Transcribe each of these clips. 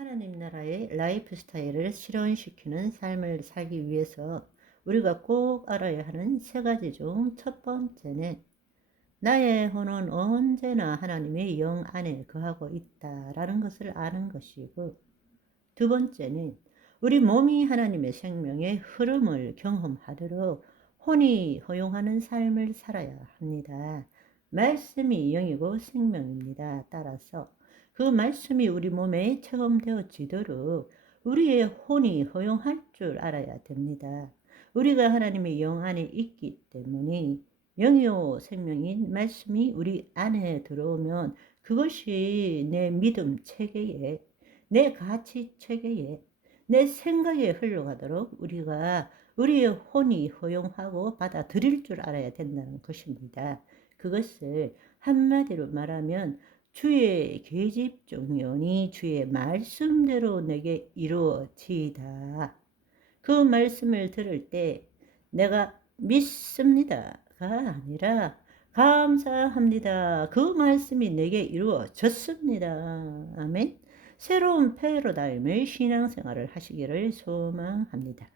하나님 나라의 라이프 스타일을 실현시키는 삶을 살기 위해서 우리가 꼭 알아야 하는 세 가지 중 첫 번째는 나의 혼은 언제나 하나님의 영 안에 거하고 있다라는 것을 아는 것이고, 두 번째는 우리 몸이 하나님의 생명의 흐름을 경험하도록 혼이 허용하는 삶을 살아야 합니다. 말씀이 영이고 생명입니다. 따라서 그 말씀이 우리 몸에 체험되어지도록 우리의 혼이 허용할 줄 알아야 됩니다. 우리가 하나님의 영 안에 있기 때문에 영이요 생명인 말씀이 우리 안에 들어오면 그것이 내 믿음 체계에, 내 가치 체계에, 내 생각에 흘러가도록 우리가 우리의 혼이 허용하고 받아들일 줄 알아야 된다는 것입니다. 그것을 한마디로 말하면 주의 계집종연이 주의 말씀대로 내게 이루어지이다. 그 말씀을 들을 때 내가 믿습니다가 아니라 감사합니다. 그 말씀이 내게 이루어졌습니다. 아멘. 새로운 패러다임의 신앙생활을 하시기를 소망합니다.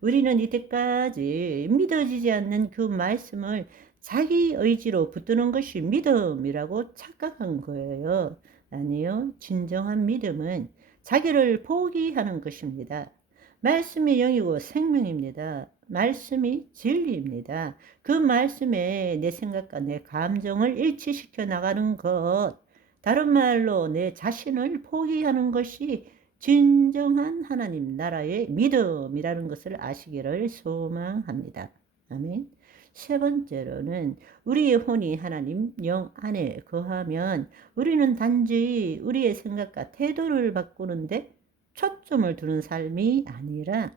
우리는 이때까지 믿어지지 않는 그 말씀을 자기 의지로 붙드는 것이 믿음이라고 착각한 거예요. 아니요. 진정한 믿음은 자기를 포기하는 것입니다. 말씀이 영이고 생명입니다. 말씀이 진리입니다. 그 말씀에 내 생각과 내 감정을 일치시켜 나가는 것, 다른 말로 내 자신을 포기하는 것이 진정한 하나님 나라의 믿음이라는 것을 아시기를 소망합니다. 아멘. 세 번째로는 우리의 혼이 하나님 영 안에 거하면 우리는 단지 우리의 생각과 태도를 바꾸는데 초점을 두는 삶이 아니라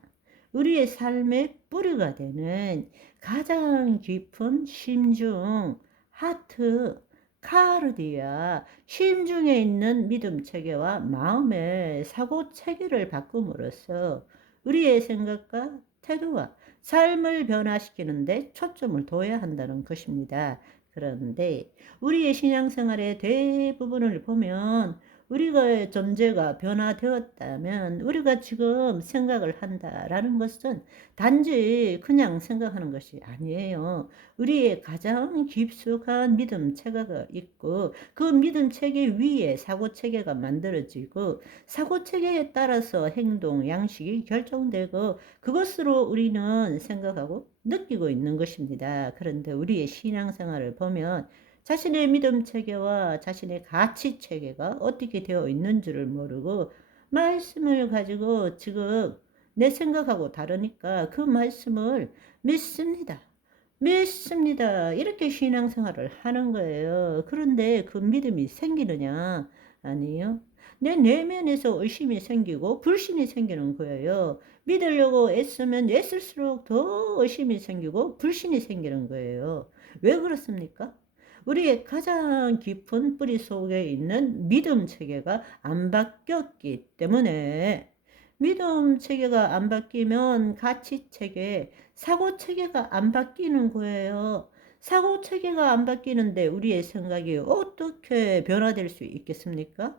우리의 삶의 뿌리가 되는 가장 깊은 심중, 하트, 카르디아, 심중에 있는 믿음 체계와 마음의 사고 체계를 바꿈으로써 우리의 생각과 태도와 삶을 변화시키는데 초점을 둬야 한다는 것입니다. 그런데 우리의 신앙생활의 대부분을 보면 우리가 존재가 변화되었다면 우리가 지금 생각을 한다라는 것은 단지 그냥 생각하는 것이 아니에요. 우리의 가장 깊숙한 믿음 체계가 있고 그 믿음 체계 위에 사고 체계가 만들어지고 사고 체계에 따라서 행동 양식이 결정되고 그것으로 우리는 생각하고 느끼고 있는 것입니다. 그런데 우리의 신앙생활을 보면 자신의 믿음 체계와 자신의 가치 체계가 어떻게 되어 있는지를 모르고 말씀을 가지고 지금 내 생각하고 다르니까 그 말씀을 믿습니다. 믿습니다. 이렇게 신앙생활을 하는 거예요. 그런데 그 믿음이 생기느냐? 아니요. 내 내면에서 의심이 생기고 불신이 생기는 거예요. 믿으려고 애쓰면 애쓸수록 더 의심이 생기고 불신이 생기는 거예요. 왜 그렇습니까? 우리의 가장 깊은 뿌리 속에 있는 믿음 체계가 안 바뀌었기 때문에 믿음 체계가 안 바뀌면 가치 체계, 사고 체계가 안 바뀌는 거예요. 사고 체계가 안 바뀌는데 우리의 생각이 어떻게 변화될 수 있겠습니까?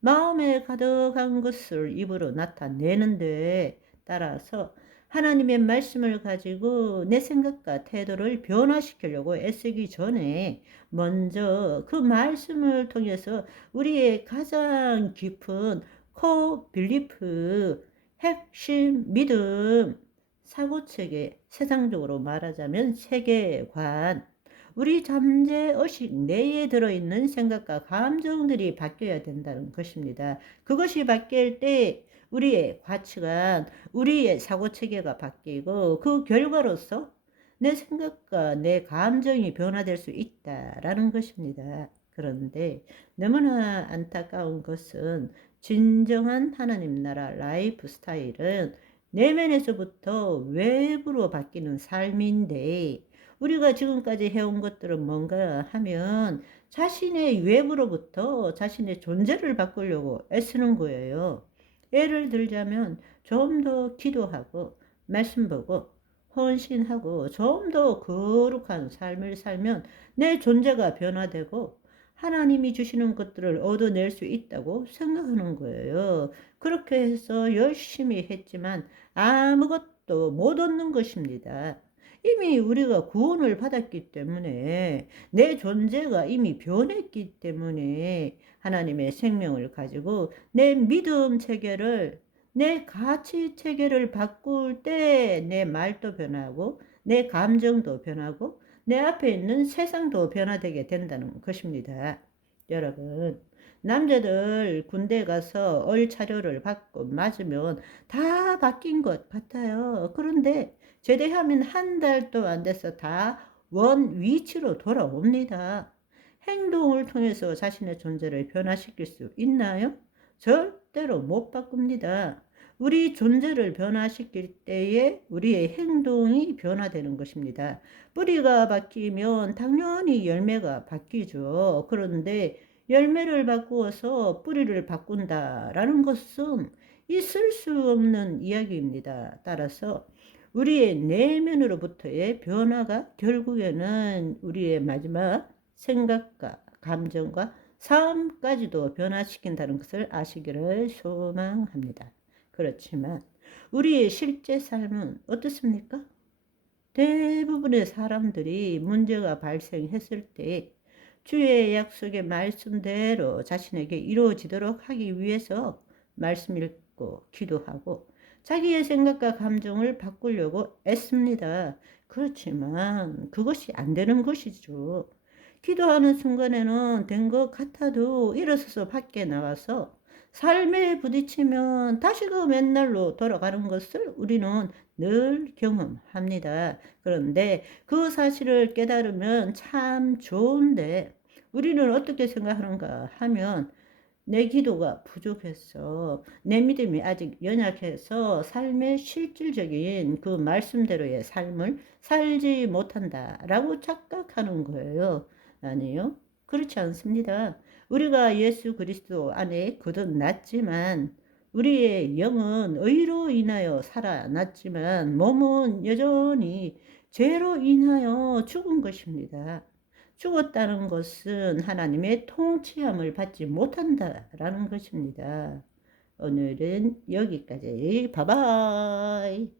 마음에 가득한 것을 입으로 나타내는데 따라서 하나님의 말씀을 가지고 내 생각과 태도를 변화시키려고 애쓰기 전에 먼저 그 말씀을 통해서 우리의 가장 깊은 코 빌리프, 핵심 믿음, 사고체계, 세상적으로 말하자면 세계관, 우리 잠재의식 내에 들어있는 생각과 감정들이 바뀌어야 된다는 것입니다. 그것이 바뀔 때 우리의 가치관, 우리의 사고체계가 바뀌고 그 결과로서 내 생각과 내 감정이 변화될 수 있다라는 것입니다. 그런데 너무나 안타까운 것은 진정한 하나님 나라 라이프 스타일은 내면에서부터 외부로 바뀌는 삶인데 우리가 지금까지 해온 것들은 뭔가 하면 자신의 외부로부터 자신의 존재를 바꾸려고 애쓰는 거예요. 예를 들자면 좀 더 기도하고 말씀 보고 헌신하고 좀 더 거룩한 삶을 살면 내 존재가 변화되고 하나님이 주시는 것들을 얻어낼 수 있다고 생각하는 거예요. 그렇게 해서 열심히 했지만 아무것도 못 얻는 것입니다. 이미 우리가 구원을 받았기 때문에 내 존재가 이미 변했기 때문에 하나님의 생명을 가지고 내 믿음 체계를, 내 가치 체계를 바꿀 때 내 말도 변하고 내 감정도 변하고 내 앞에 있는 세상도 변화되게 된다는 것입니다. 여러분, 남자들 군대 가서 얼차려를 받고 맞으면 다 바뀐 것 같아요. 그런데 제대하면 한 달도 안 돼서 다 원 위치로 돌아옵니다. 행동을 통해서 자신의 존재를 변화시킬 수 있나요? 절대로 못 바꿉니다. 우리 존재를 변화시킬 때에 우리의 행동이 변화되는 것입니다. 뿌리가 바뀌면 당연히 열매가 바뀌죠. 그런데 열매를 바꾸어서 뿌리를 바꾼다라는 것은 있을 수 없는 이야기입니다. 따라서 우리의 내면으로부터의 변화가 결국에는 우리의 마지막 생각과 감정과 삶까지도 변화시킨다는 것을 아시기를 소망합니다. 그렇지만 우리의 실제 삶은 어떻습니까? 대부분의 사람들이 문제가 발생했을 때 주의 약속의 말씀대로 자신에게 이루어지도록 하기 위해서 말씀 읽고 기도하고 자기의 생각과 감정을 바꾸려고 애씁니다. 그렇지만 그것이 안 되는 것이죠. 기도하는 순간에는 된 것 같아도 일어서서 밖에 나가서 삶에 부딪히면 다시 그 맨날로 돌아가는 것을 우리는 늘 경험합니다. 그런데 그 사실을 깨달으면 참 좋은데 우리는 어떻게 생각하는가 하면 내 기도가 부족해서 내 믿음이 아직 연약해서 삶의 실질적인 그 말씀대로의 삶을 살지 못한다라고 착각하는 거예요. 아니요. 그렇지 않습니다. 우리가 예수 그리스도 안에 거듭났지만 우리의 영은 의로 인하여 살아났지만 몸은 여전히 죄로 인하여 죽은 것입니다. 죽었다는 것은 하나님의 통치함을 받지 못한다라는 것입니다. 오늘은 여기까지. 바이바이.